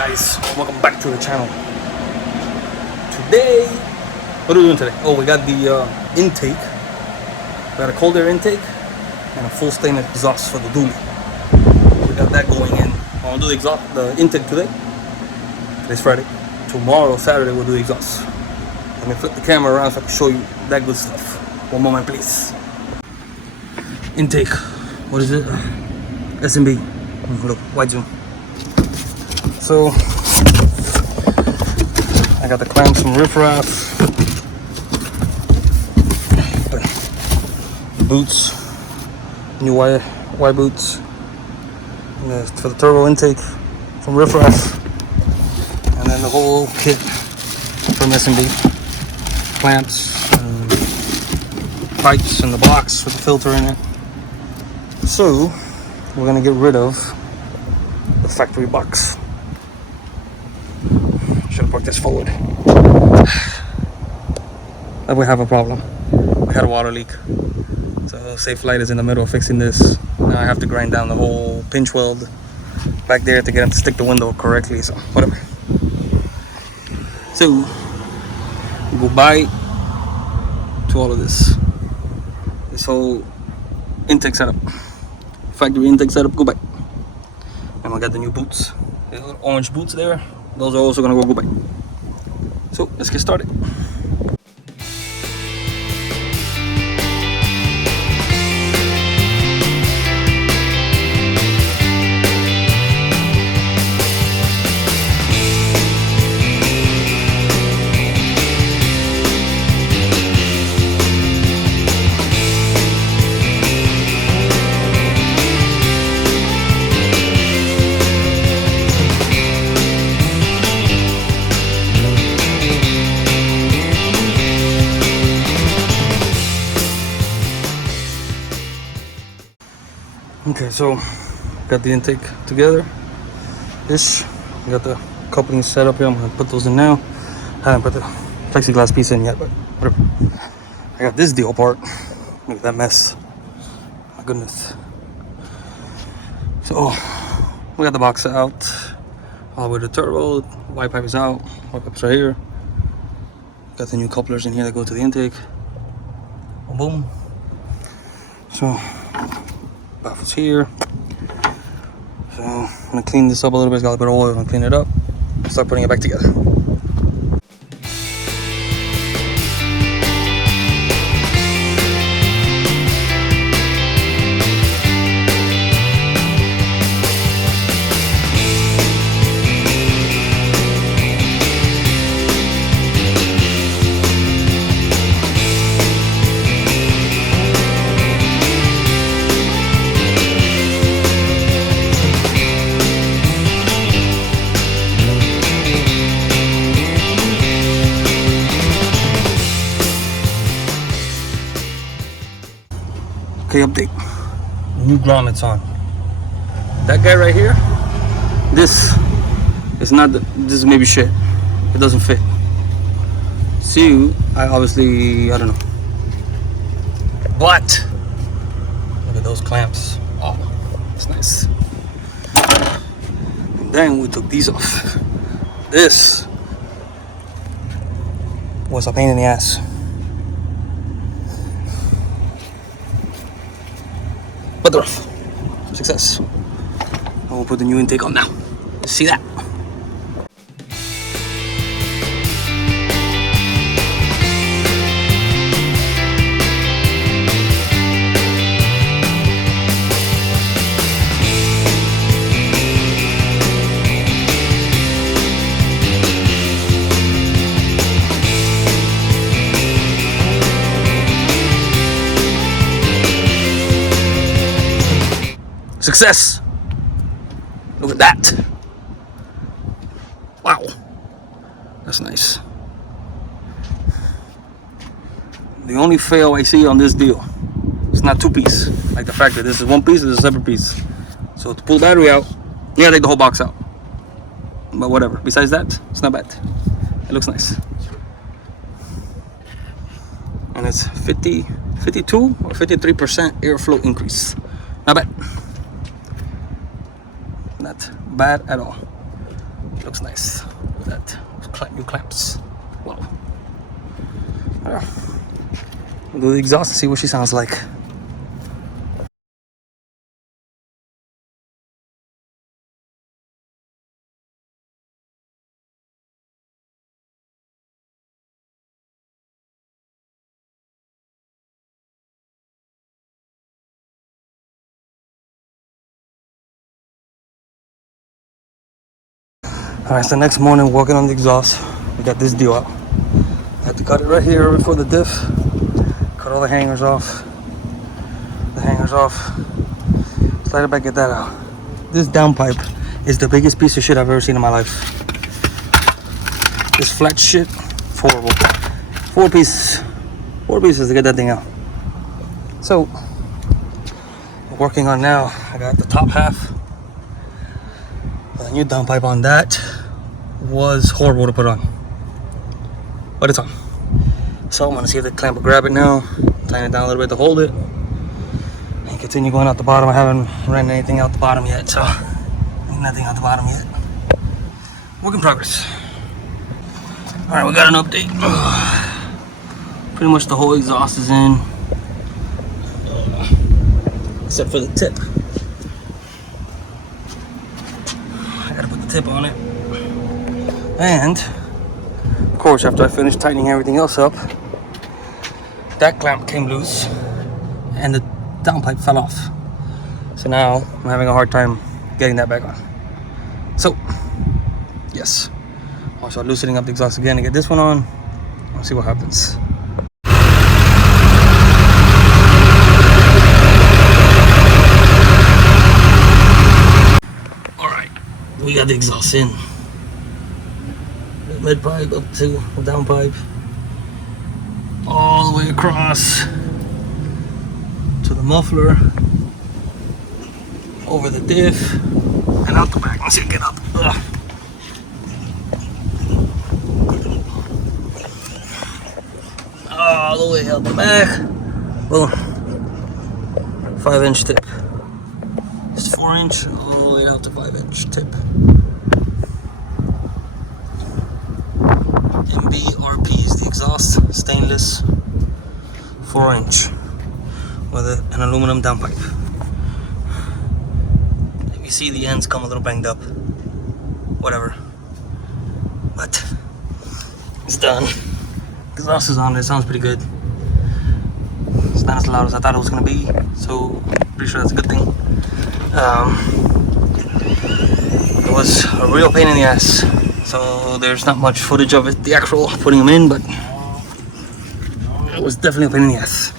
guys, welcome back to the channel. Today, what are we doing today? Oh, we got the intake. We got a cold air intake and a full stainless exhaust for the dually. We got that going in. I'll do the intake today. Today's Friday. Tomorrow, Saturday, we'll do the exhaust. Let me flip the camera around so I can show you that good stuff. One moment, please. Intake. What is it? S&B. Look, wide zoom. So I got the clamps from riffraff, boots, new wire boots, and for the turbo intake from riffraff, and then the whole kit from S&B, clamps, and pipes, and the box with the filter in it. So we're gonna get rid of the factory box. Should have put this forward. But we have a problem. We had a water leak. So Safe Light is in the middle of fixing this. Now I have to grind down the whole pinch weld back there to get him to stick the window correctly. So whatever. So goodbye to all of this. This whole intake setup. Factory intake setup, goodbye. And we got the new boots. The little orange boots there. Those are also gonna go goodbye. So let's get started. Okay, so got the intake together. We got the couplings set up here. I'm gonna put those in now. I haven't put the plexiglass piece in yet, but whatever. I got this deal apart. Look at that mess. My goodness. So we got the box out all the way to the turbo. White pipe is out. White pipe's right here. Got the new couplers in here that go to the intake. Boom. So baffles here. So I'm gonna clean this up a little bit. It's got a bit of oil. I'm gonna clean it up. Start putting it back together. Okay, update. New grommets on. That guy right here, this is not, this is maybe shit. It doesn't fit. So, I don't know. But, look at those clamps. Oh, it's nice. And then we took these off. This was a pain in the ass. But they're off. Success. And we'll put the new intake on now. Let's see that. Success! Look at that! Wow! That's nice. The only fail I see on this deal, it's not two-piece like the factory. This is one piece, this is a separate piece. So to pull the battery out, you gotta take the whole box out. But whatever, besides that, it's not bad. It looks nice. And it's 52 or 53% airflow increase. Not bad. Not bad at all. Look Looks nice with that new clamps. Wow. Yeah. We'll do the exhaust and see what she sounds like. Alright, so next morning, working on the exhaust, we got this deal out. I had to cut it right here before the diff. Cut all the hangers off. Slide it back, get that out. This downpipe is the biggest piece of shit I've ever seen in my life. This flat shit, it's horrible. 4 pieces to get that thing out. So, working on now, I got the top half. The new downpipe on that was horrible to put on, but it's on. So I'm gonna see if the clamp will grab it now, tighten it down a little bit to hold it, and continue going out the bottom. I haven't ran anything out the bottom yet, so nothing out the bottom yet. Work in progress. All right, we got an update. Pretty much the whole exhaust is in, except for the tip. I gotta put the tip on it. And of course, after I finished tightening everything else up, that clamp came loose and the downpipe fell off. So now I'm having a hard time getting that back on. So yes, I'll start loosening up the exhaust again to get this one on. I'll see what happens. Alright, we got the exhaust in. Mid pipe up to the down pipe, all the way across to the muffler, over the diff, and out the back. Let's see it get up. Ugh. All the way out the back. Boom. 5-inch tip. It's 4-inch, all the way out to 5-inch tip. MBRP is the exhaust, stainless, 4-inch with an aluminum downpipe. If you see the ends come a little banged up, whatever, but it's done. Exhaust is on, it sounds pretty good. It's not as loud as I thought it was gonna be, so pretty sure that's a good thing. It was a real pain in the ass. So there's not much footage of it, the actual putting them in, but it was definitely a pain in the ass.